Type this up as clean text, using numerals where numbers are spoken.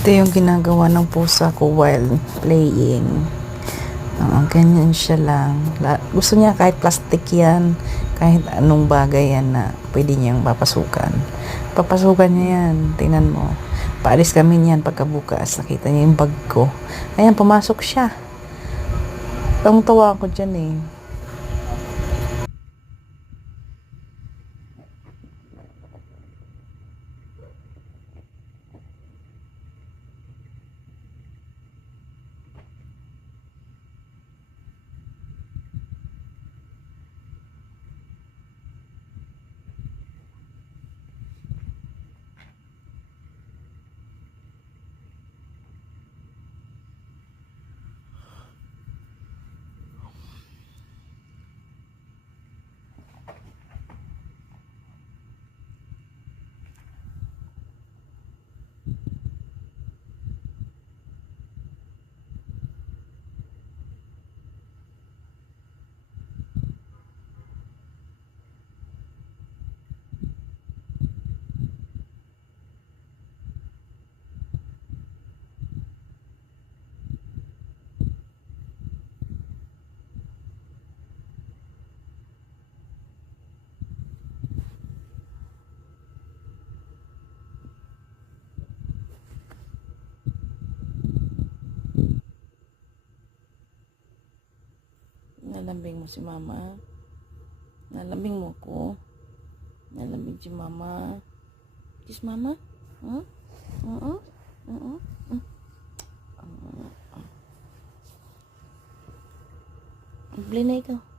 Ito yung ginagawa ng pusa ko while playing. Ganyan siya lang. Gusto niya kahit plastic yan, kahit anong bagay yan na pwede niyang papasukan. Papasukan niya yan. Tingnan mo. Paalis kami niyan pagkabukas. Nakita niya yung bag ko. Ayan, pumasok siya. Tawa ko dyan eh. Nalambing mo si mama. Nalambing mo ko. Nalambing si mama. Kiss mama. Huh? Bili na ikaw.